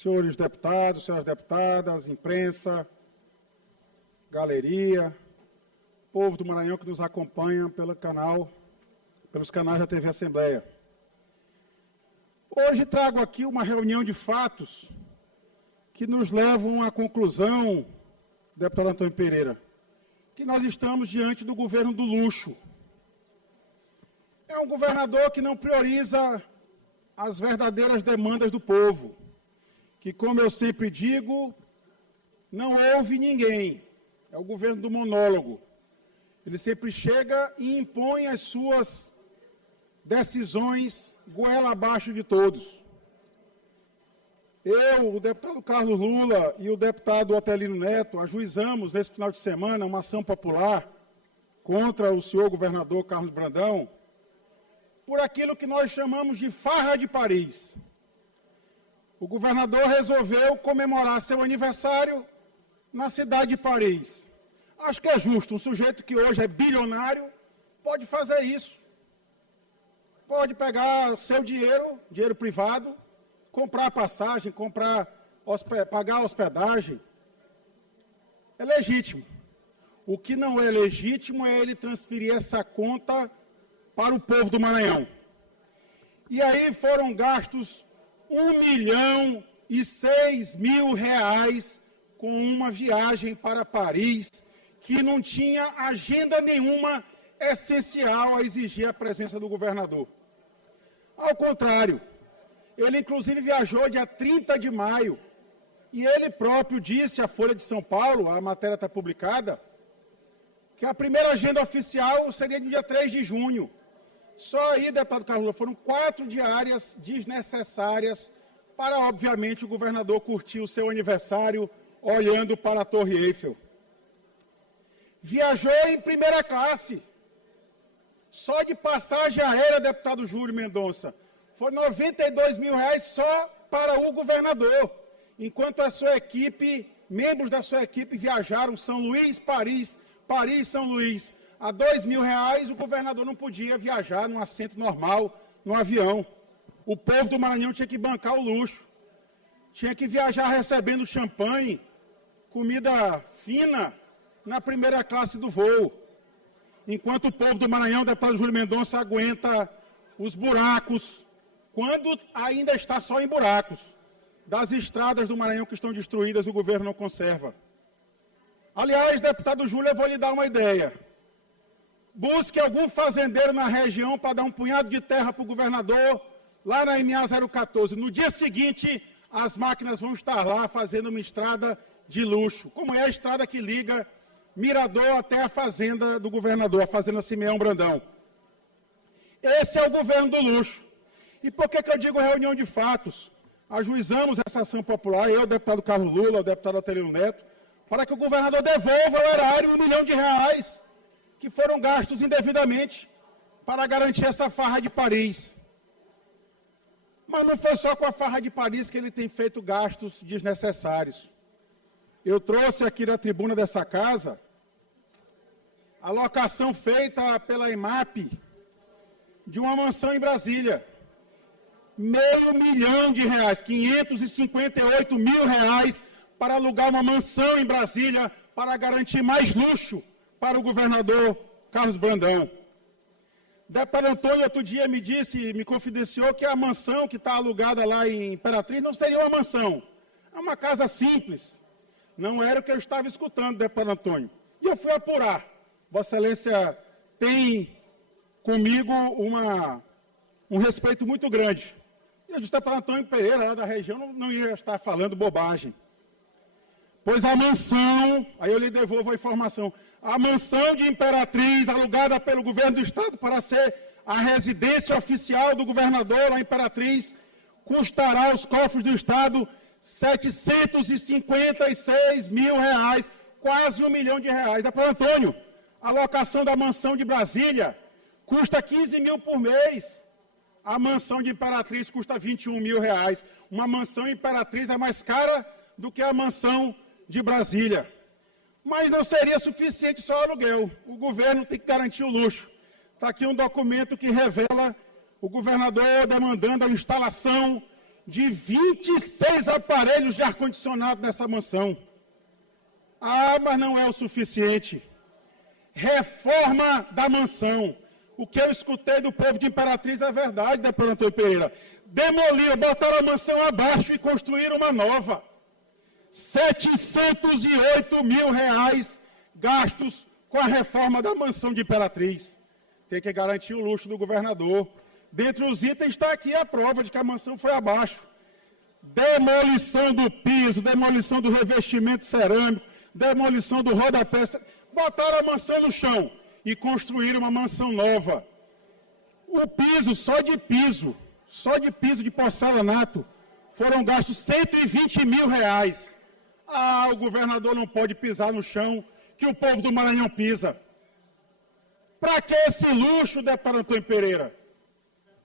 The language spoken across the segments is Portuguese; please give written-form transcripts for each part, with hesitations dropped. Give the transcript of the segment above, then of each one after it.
senhores deputados, senhoras deputadas, imprensa, galeria, povo do Maranhão que nos acompanha pelos canais da TV Assembleia. Hoje trago aqui uma reunião de fatos que nos levam à conclusão, deputado Antônio Pereira, que nós estamos diante do governo do luxo. É um governador que não prioriza as verdadeiras demandas do povo, que, como eu sempre digo, não ouve ninguém. É o governo do monólogo. Ele sempre chega e impõe as suas decisões goela abaixo de todos. Eu, o deputado Carlos Lula e o deputado Otelino Neto ajuizamos nesse final de semana uma ação popular contra o senhor governador Carlos Brandão por aquilo que nós chamamos de farra de Paris. O governador resolveu comemorar seu aniversário na cidade de Paris. Acho que é justo, um sujeito que hoje é bilionário pode fazer isso. Pode pegar seu dinheiro privado, comprar passagem, pagar hospedagem. É legítimo. O que não é legítimo é ele transferir essa conta para o povo do Maranhão. E aí foram gastos R$1.006.000 com uma viagem para Paris, que não tinha agenda nenhuma essencial a exigir a presença do governador. Ao contrário, ele inclusive viajou dia 30 de maio, e ele próprio disse à Folha de São Paulo, a matéria está publicada, que a primeira agenda oficial seria no dia 3 de junho. Só aí, deputado Carlos Lula, foram 4 diárias desnecessárias para, obviamente, o governador curtir o seu aniversário olhando para a Torre Eiffel. Viajou em primeira classe. Só de passagem aérea, deputado Júlio Mendonça, foi R$92 mil só para o governador, enquanto a sua equipe, membros da sua equipe viajaram São Luís, Paris, São Luís. A R$2 mil, o governador não podia viajar num assento normal, no avião. O povo do Maranhão tinha que bancar o luxo. Tinha que viajar recebendo champanhe, comida fina, na primeira classe do voo. Enquanto o povo do Maranhão, deputado Júlio Mendonça, aguenta os buracos, quando ainda está só em buracos, das estradas do Maranhão que estão destruídas, o governo não conserva. Aliás, deputado Júlio, eu vou lhe dar uma ideia. Busque algum fazendeiro na região para dar um punhado de terra para o governador, lá na MA 014. No dia seguinte, as máquinas vão estar lá fazendo uma estrada de luxo, como é a estrada que liga Mirador até a fazenda do governador, a fazenda Simeão Brandão. Esse é o governo do luxo. E por que eu digo reunião de fatos? Ajuizamos essa ação popular, eu, o deputado Carlos Lula, o deputado Otelino Neto, para que o governador devolva ao erário R$1 milhão que foram gastos indevidamente para garantir essa farra de Paris. Mas não foi só com a farra de Paris que ele tem feito gastos desnecessários. Eu trouxe aqui na tribuna dessa casa a locação feita pela EMAP de uma mansão em Brasília. R$500 mil, R$558 mil para alugar uma mansão em Brasília para garantir mais luxo para o governador Carlos Brandão. Deputado Antônio, outro dia me confidenciou que a mansão que está alugada lá em Imperatriz não seria uma mansão, é uma casa simples. Não era o que eu estava escutando, deputado Antônio. E eu fui apurar. Vossa Excelência tem comigo um respeito muito grande. Eu disse, deputado Antônio Pereira, lá da região, não ia estar falando bobagem. Pois a mansão, aí eu lhe devolvo a informação, a mansão de Imperatriz, alugada pelo governo do Estado para ser a residência oficial do governador, lá em Imperatriz, custará aos cofres do Estado R$756 mil, quase R$1 milhão. Deputado Antônio, a locação da mansão de Brasília custa 15 mil por mês. A mansão de Imperatriz custa R$21 mil. Uma mansão em Imperatriz é mais cara do que a mansão de Brasília. Mas não seria suficiente só o aluguel. O governo tem que garantir o luxo. Está aqui um documento que revela o governador demandando a instalação de 26 aparelhos de ar-condicionado nessa mansão. Ah, mas não é o suficiente. Reforma da mansão. O que eu escutei do povo de Imperatriz é verdade, deputado Antônio Pereira. Demoliram, botaram a mansão abaixo e construíram uma nova. 708 mil reais gastos com a reforma da mansão de Imperatriz. Tem que garantir o luxo do governador. Dentre os itens está aqui a prova de que a mansão foi abaixo. Demolição do piso, demolição do revestimento cerâmico, demolição do rodapé. Botaram a mansão no chão e construíram uma mansão nova. O piso, só de piso de porcelanato, foram gastos 120 mil reais. Ah, o governador não pode pisar no chão que o povo do Maranhão pisa. Para que esse luxo, deputado Antônio Pereira?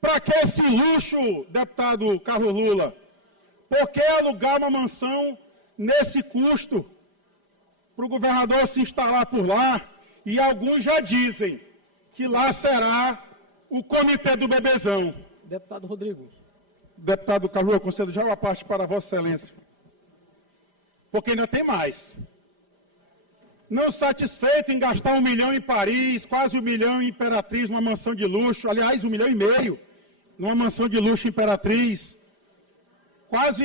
Para que esse luxo, deputado Carlos Lula? Por que alugar uma mansão nesse custo para o governador se instalar por lá? E alguns já dizem que lá será o comitê do bebezão. Deputado Rodrigo. Deputado Carlos Lula, eu concedo já uma parte para Vossa Excelência. Porque ainda tem mais. Não satisfeito em gastar 1 milhão em Paris, quase 1 milhão em Imperatriz, numa mansão de luxo, aliás, 1,5 milhão, numa mansão de luxo em Imperatriz, quase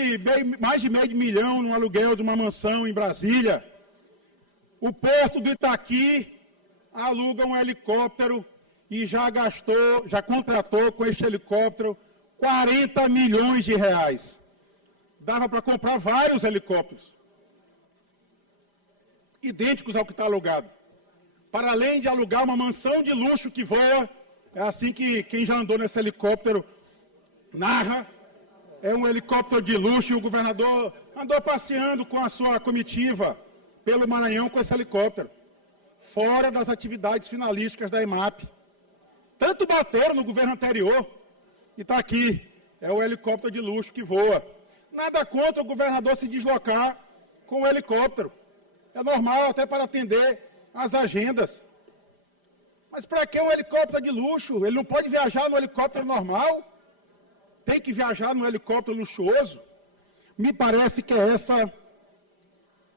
mais de meio milhão num aluguel de uma mansão em Brasília. O Porto do Itaqui aluga um helicóptero e já contratou com este helicóptero 40 milhões de reais. Dava para comprar vários helicópteros, idênticos ao que está alugado. Para além de alugar uma mansão de luxo que voa, é assim que quem já andou nesse helicóptero narra, é um helicóptero de luxo e o governador andou passeando com a sua comitiva pelo Maranhão com esse helicóptero, fora das atividades finalísticas da EMAP. Tanto bateram no governo anterior, e está aqui, é o helicóptero de luxo que voa. Nada contra o governador se deslocar com o helicóptero. É normal até para atender as agendas. Mas para que um helicóptero de luxo? Ele não pode viajar no helicóptero normal? Tem que viajar no helicóptero luxuoso? Me parece que é essa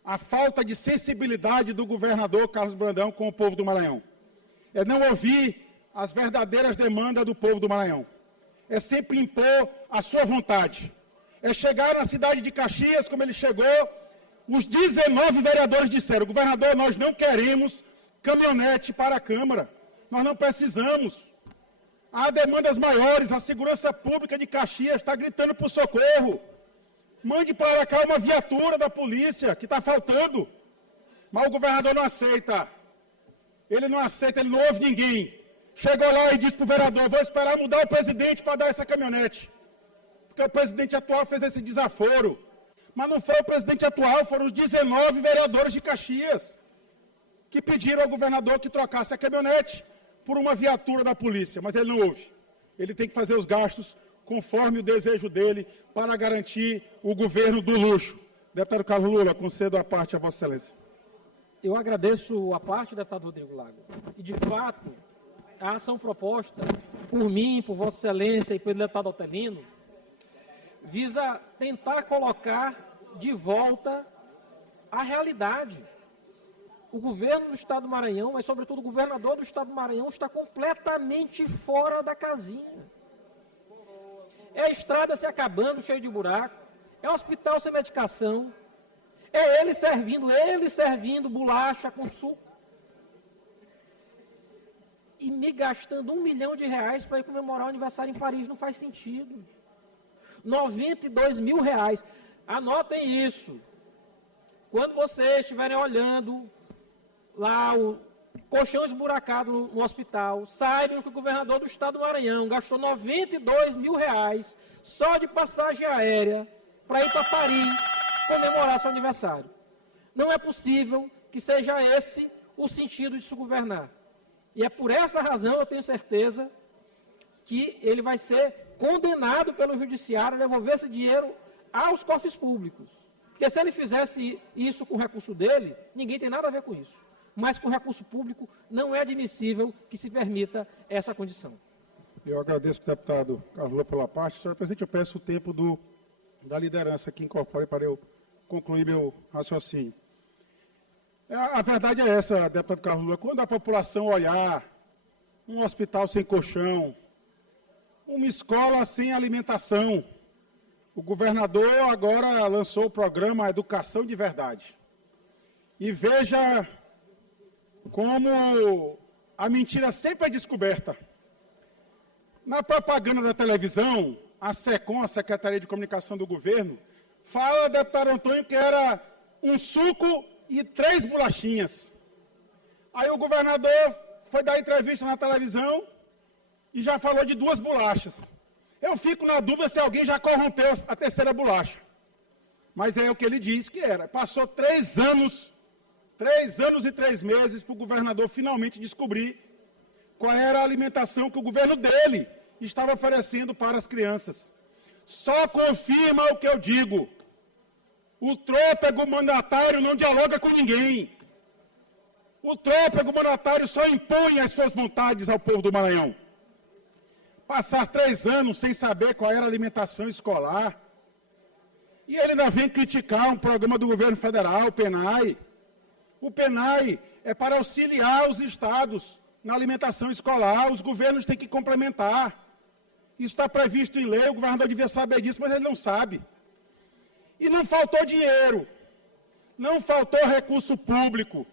a falta de sensibilidade do governador Carlos Brandão com o povo do Maranhão. É não ouvir as verdadeiras demandas do povo do Maranhão. É sempre impor a sua vontade. É chegar na cidade de Caxias, como ele chegou, os 19 vereadores disseram: governador, nós não queremos caminhonete para a Câmara, nós não precisamos. Há demandas maiores, a segurança pública de Caxias está gritando por socorro. Mande para cá uma viatura da polícia, que está faltando. Mas o governador não aceita. Ele não aceita, ele não ouve ninguém. Chegou lá e disse para o vereador: vou esperar mudar o presidente para dar essa caminhonete. Porque o presidente atual fez esse desaforo. Mas não foi o presidente atual, foram os 19 vereadores de Caxias que pediram ao governador que trocasse a caminhonete por uma viatura da polícia. Mas ele não ouve. Ele tem que fazer os gastos conforme o desejo dele para garantir o governo do luxo. Deputado Carlos Lula, concedo a parte a Vossa Excelência. Eu agradeço a parte, deputado Rodrigo Lago. E, de fato, a ação proposta por mim, por Vossa Excelência e pelo deputado Otelino, visa tentar colocar de volta a realidade. O governo do Estado do Maranhão, mas sobretudo o governador do Estado do Maranhão, está completamente fora da casinha. É a estrada se acabando, cheio de buraco, é o hospital sem medicação, é ele servindo bolacha com suco, e me gastando R$1 milhão para ir comemorar o aniversário em Paris, não faz sentido. R$92 mil. Anotem isso. Quando vocês estiverem olhando lá o colchão esburacado no hospital, saibam que o governador do Estado do Maranhão gastou R$92 mil só de passagem aérea para ir para Paris comemorar seu aniversário. Não é possível que seja esse o sentido de se governar. E é por essa razão, eu tenho certeza, que ele vai ser condenado pelo judiciário a devolver esse dinheiro aos cofres públicos. Porque se ele fizesse isso com o recurso dele, ninguém tem nada a ver com isso. Mas com recurso público não é admissível que se permita essa condição. Eu agradeço, deputado Carlos Lula, pela parte. Senhor presidente, eu peço o tempo do da liderança que incorpore para eu concluir meu raciocínio. A verdade é essa, deputado Carlos Lula, quando a população olhar um hospital sem colchão, uma escola sem alimentação, o governador agora lançou o programa Educação de Verdade. E veja como a mentira sempre é descoberta. Na propaganda da televisão, a SECOM, a Secretaria de Comunicação do Governo, fala, deputado Antônio, que era um suco e 3 bolachinhas. Aí o governador foi dar entrevista na televisão e já falou de 2 bolachas. Eu fico na dúvida se alguém já corrompeu a 3ª bolacha. Mas é o que ele disse que era. Passou 3 anos e 3 meses para o governador finalmente descobrir qual era a alimentação que o governo dele estava oferecendo para as crianças. Só confirma o que eu digo. O trôpego mandatário não dialoga com ninguém. O trôpego mandatário só impõe as suas vontades ao povo do Maranhão. Passar 3 anos sem saber qual era a alimentação escolar. E ele ainda vem criticar um programa do governo federal, o PENAI. O PENAI é para auxiliar os estados na alimentação escolar. Os governos têm que complementar. Isso está previsto em lei, o governador devia saber disso, mas ele não sabe. E não faltou dinheiro, não faltou recurso público,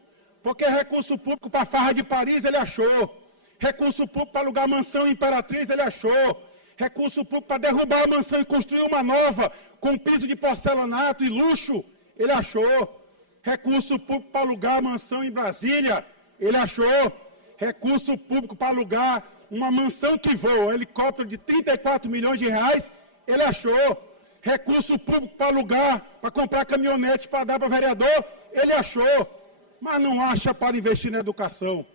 porque recurso público para a farra de Paris ele achou, recurso público para alugar mansão em Imperatriz ele achou, recurso público para derrubar a mansão e construir uma nova com piso de porcelanato e luxo ele achou, recurso público para alugar a mansão em Brasília ele achou, recurso público para alugar uma mansão que voa, um helicóptero de 34 milhões de reais ele achou. Recurso público para alugar, para comprar caminhonete para dar para vereador, ele achou, mas não acha para investir na educação.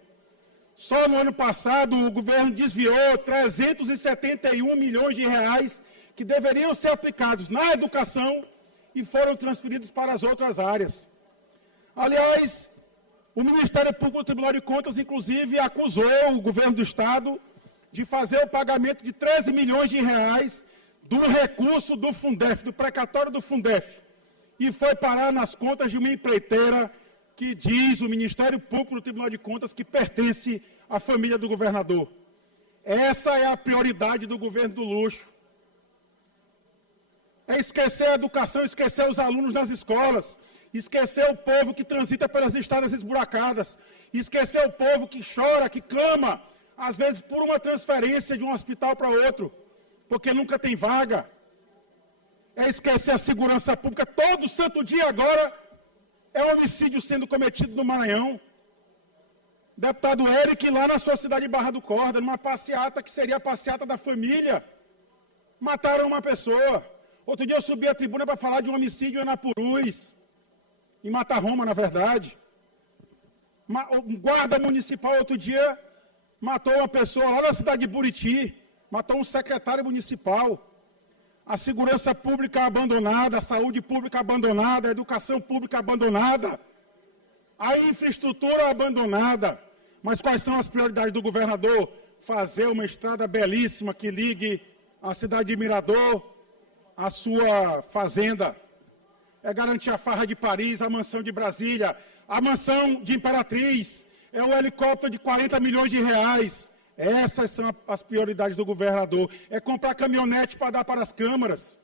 Só no ano passado o governo desviou 371 milhões de reais que deveriam ser aplicados na educação e foram transferidos para as outras áreas. Aliás, o Ministério Público do Tribunal de Contas, inclusive, acusou o governo do Estado de fazer o pagamento de 13 milhões de reais do recurso do Fundef, do precatório do Fundef, e foi parar nas contas de uma empreiteira que diz o Ministério Público do Tribunal de Contas que pertence à família do governador. Essa é a prioridade do governo do luxo. É esquecer a educação, esquecer os alunos nas escolas, esquecer o povo que transita pelas estradas esburacadas, esquecer o povo que chora, que clama, às vezes por uma transferência de um hospital para outro, porque nunca tem vaga. É esquecer a segurança pública. Todo santo dia agora é um homicídio sendo cometido no Maranhão. Deputado Eric, lá na sua cidade de Barra do Corda, numa passeata que seria a passeata da família, mataram uma pessoa. Outro dia eu subi à tribuna para falar de um homicídio em Anapurus, em Matarroma, na verdade. Um guarda municipal, outro dia, matou uma pessoa lá na cidade de Buriti, matou um secretário municipal. A segurança pública abandonada, a saúde pública abandonada, a educação pública abandonada, a infraestrutura abandonada. Mas quais são as prioridades do governador? Fazer uma estrada belíssima que ligue a cidade de Mirador à sua fazenda. É garantir a farra de Paris, a mansão de Brasília, a mansão de Imperatriz, é um helicóptero de 40 milhões de reais. Essas são as prioridades do governador. É comprar caminhonete para dar para as câmaras.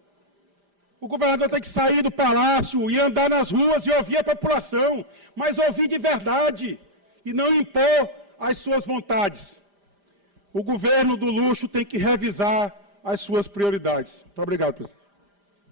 O governador tem que sair do palácio e andar nas ruas e ouvir a população, mas ouvir de verdade e não impor as suas vontades. O governo do luxo tem que revisar as suas prioridades. Muito obrigado, presidente.